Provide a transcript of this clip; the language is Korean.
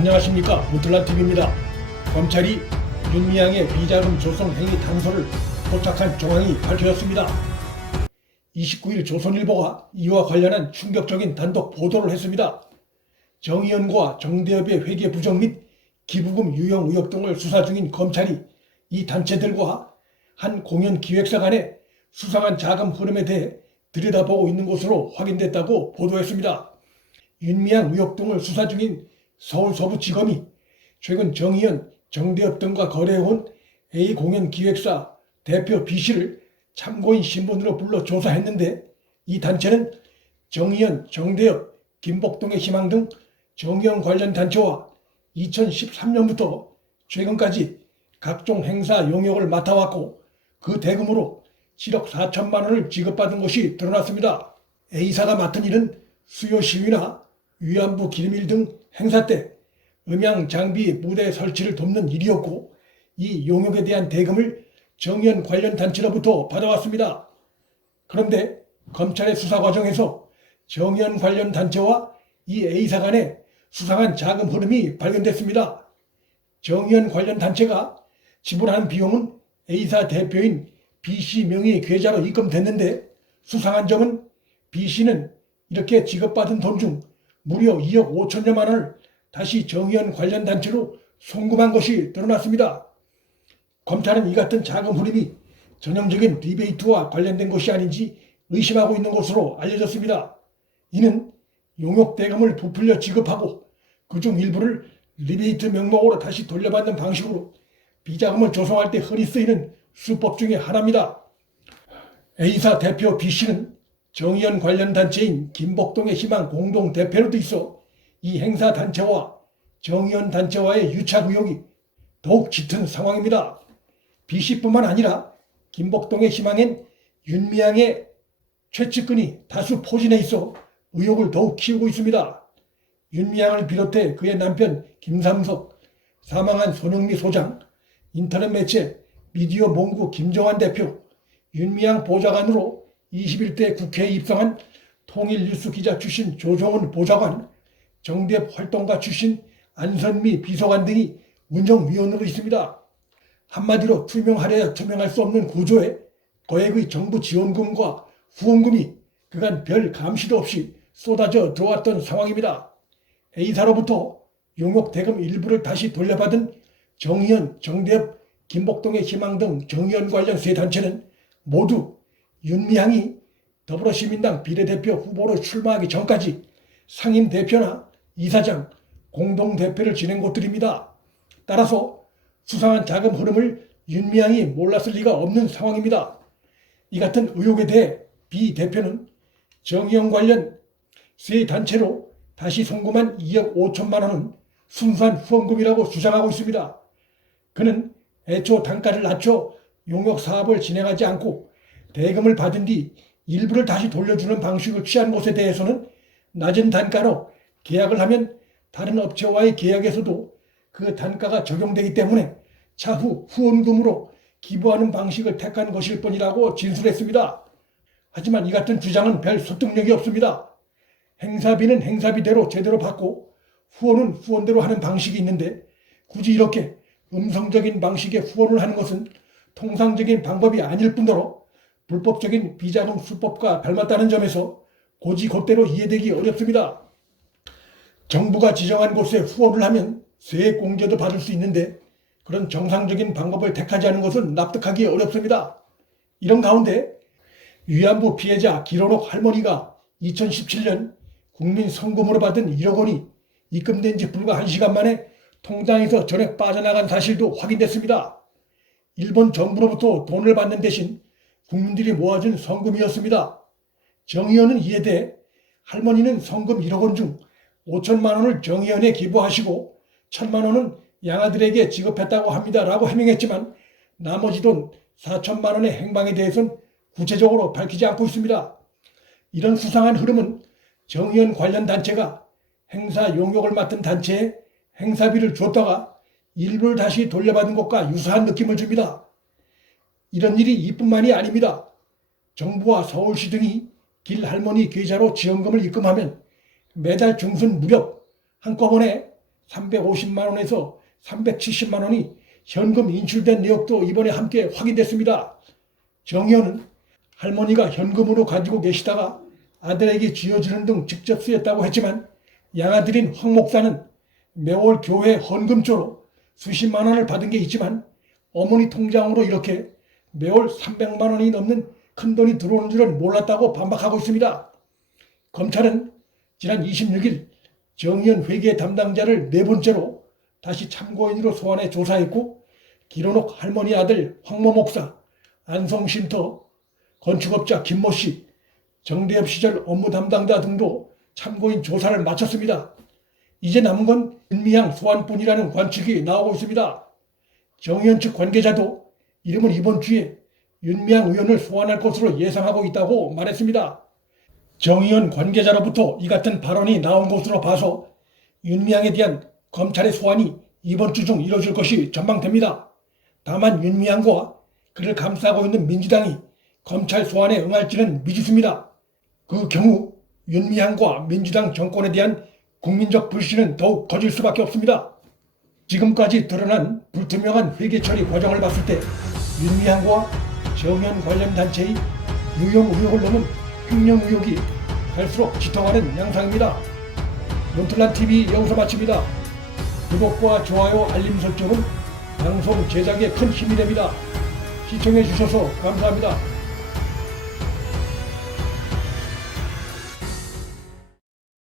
안녕하십니까 무틀란TV입니다. 검찰이 윤미향의 비자금 조성 행위 단서를 포착한 정황이 밝혀졌습니다. 29일 조선일보가 이와 관련한 충격적인 단독 보도를 했습니다. 정의연과 정대협의 회계 부정 및 기부금 유용 의혹 등을 수사 중인 검찰이 이 단체들과 한 공연 기획사 간의 수상한 자금 흐름에 대해 들여다보고 있는 것으로 확인됐다고 보도했습니다. 윤미향 의혹 등을 수사 중인 서울 서부지검이 최근 정의연, 정대협 등과 거래해온 A 공연 기획사 대표 B씨를 참고인 신분으로 불러 조사했는데 이 단체는 정의연, 정대협, 김복동의 희망 등 정의연 관련 단체와 2013년부터 최근까지 각종 행사 용역을 맡아왔고 그 대금으로 7억 4천만 원을 지급받은 것이 드러났습니다. A사가 맡은 일은 수요 시위나 위안부 기념일 등 행사 때 음향 장비 무대 설치를 돕는 일이었고 이 용역에 대한 대금을 정의연 관련 단체로부터 받아왔습니다. 그런데 검찰의 수사 과정에서 정의연 관련 단체와 이 A사 간의 수상한 자금 흐름이 발견됐습니다. 정의연 관련 단체가 지불한 비용은 A사 대표인 B씨 명의 계좌로 입금됐는데 수상한 점은 B씨는 이렇게 지급받은 돈 중 무려 2억 5천여만 원을 다시 정의연 관련 단체로 송금한 것이 드러났습니다. 검찰은 이 같은 자금 흐름이 전형적인 리베이트와 관련된 것이 아닌지 의심하고 있는 것으로 알려졌습니다. 이는 용역 대금을 부풀려 지급하고 그중 일부를 리베이트 명목으로 다시 돌려받는 방식으로 비자금을 조성할 때 흔히 쓰이는 수법 중의 하나입니다. A사 대표 B씨는 정의연 관련 단체인 김복동의 희망 공동 대표로도 있어 이 행사 단체와 정의연 단체와의 유착 의혹이 더욱 짙은 상황입니다. B씨뿐만 아니라 김복동의 희망엔 윤미향의 최측근이 다수 포진해 있어 의혹을 더욱 키우고 있습니다. 윤미향을 비롯해 그의 남편 김삼석, 사망한 손흥미 소장, 인터넷 매체 미디어 몽구 김정환 대표, 윤미향 보좌관으로 21대 국회에 입성한 통일뉴스 기자 출신 조정은 보좌관, 정대협 활동가 출신 안선미 비서관 등이 운영위원으로 있습니다. 한마디로 투명하려야 투명할 수 없는 구조에 거액의 정부 지원금과 후원금이 그간 별 감시도 없이 쏟아져 들어왔던 상황입니다. A사로부터 용역 대금 일부를 다시 돌려받은 정의연, 정대협, 김복동의 희망 등 정의연 관련 세 단체는 모두 윤미향이 더불어시민당 비례대표 후보로 출마하기 전까지 상임 대표나 이사장, 공동대표를 지낸 곳들입니다. 따라서 수상한 자금 흐름을 윤미향이 몰랐을 리가 없는 상황입니다. 이 같은 의혹에 대해 비 대표는 정의연 관련 세 단체로 다시 송금한 2억 5천만 원은 순수한 후원금이라고 주장하고 있습니다. 그는 애초 단가를 낮춰 용역 사업을 진행하지 않고 대금을 받은 뒤 일부를 다시 돌려주는 방식을 취한 것에 대해서는 낮은 단가로 계약을 하면 다른 업체와의 계약에서도 그 단가가 적용되기 때문에 차후 후원금으로 기부하는 방식을 택한 것일 뿐이라고 진술했습니다. 하지만 이 같은 주장은 별 소통력이 없습니다. 행사비는 행사비대로 제대로 받고 후원은 후원대로 하는 방식이 있는데 굳이 이렇게 음성적인 방식의 후원을 하는 것은 통상적인 방법이 아닐 뿐더러 불법적인 비자금 수법과 닮았다는 점에서 고지god대로 이해되기 어렵습니다. 정부가 지정한 곳에 후원을 하면 세액 공제도 받을 수 있는데 그런 정상적인 방법을 택하지 않은 것은 납득하기 어렵습니다. 이런 가운데 위안부 피해자 기로록 할머니가 2017년 국민 성금으로 받은 1억 원이 입금된 지 불과 1시간 만에 통장에서 전액 빠져나간 사실도 확인됐습니다. 일본 정부로부터 돈을 받는 대신 국민들이 모아준 성금이었습니다. 정의원은 이에 대해 할머니는 성금 1억 원 중 5천만 원을 정의원에 기부하시고 1천만 원은 양아들에게 지급했다고 합니다. 라고 해명했지만 나머지 돈 4천만 원의 행방에 대해서는 구체적으로 밝히지 않고 있습니다. 이런 수상한 흐름은 정의원 관련 단체가 행사 용역을 맡은 단체에 행사비를 줬다가 일부를 다시 돌려받은 것과 유사한 느낌을 줍니다. 이런 일이 이뿐만이 아닙니다. 정부와 서울시 등이 길 할머니 계좌로 지원금을 입금하면 매달 중순 무렵 한꺼번에 350만 원에서 370만 원이 현금 인출된 내역도 이번에 함께 확인됐습니다. 정 의원은 할머니가 현금으로 가지고 계시다가 아들에게 쥐어주는 등 직접 쓰였다고 했지만 양아들인 황 목사는 매월 교회 헌금조로 수십만 원을 받은 게 있지만 어머니 통장으로 이렇게 매월 300만 원이 넘는 큰 돈이 들어오는 줄은 몰랐다고 반박하고 있습니다. 검찰은 지난 26일 정의연 회계 담당자를 네 번째로 다시 참고인으로 소환해 조사했고 기론옥 할머니 아들 황모 목사, 안성신터, 건축업자 김모 씨, 정대협 시절 업무 담당자 등도 참고인 조사를 마쳤습니다. 이제 남은 건 윤미향 소환뿐이라는 관측이 나오고 있습니다. 정의연 측 관계자도 이름을 이번 주에 윤미향 의원을 소환할 것으로 예상하고 있다고 말했습니다. 정의원 관계자로부터 이 같은 발언이 나온 것으로 봐서 윤미향에 대한 검찰의 소환이 이번 주 중 이뤄질 것이 전망됩니다. 다만 윤미향과 그를 감싸고 있는 민주당이 검찰 소환에 응할지는 미지수입니다. 그 경우 윤미향과 민주당 정권에 대한 국민적 불신은 더욱 커질 수밖에 없습니다. 지금까지 드러난 불투명한 회계 처리 과정을 봤을 때 윤미향과 정연 관련 단체의 유용 의혹을 넘은 횡령 의혹이 갈수록 짙어가는 양상입니다. 논틀란 TV 여기서 마칩니다. 구독과 좋아요, 알림 설정은 방송 제작에 큰 힘이 됩니다. 시청해 주셔서 감사합니다.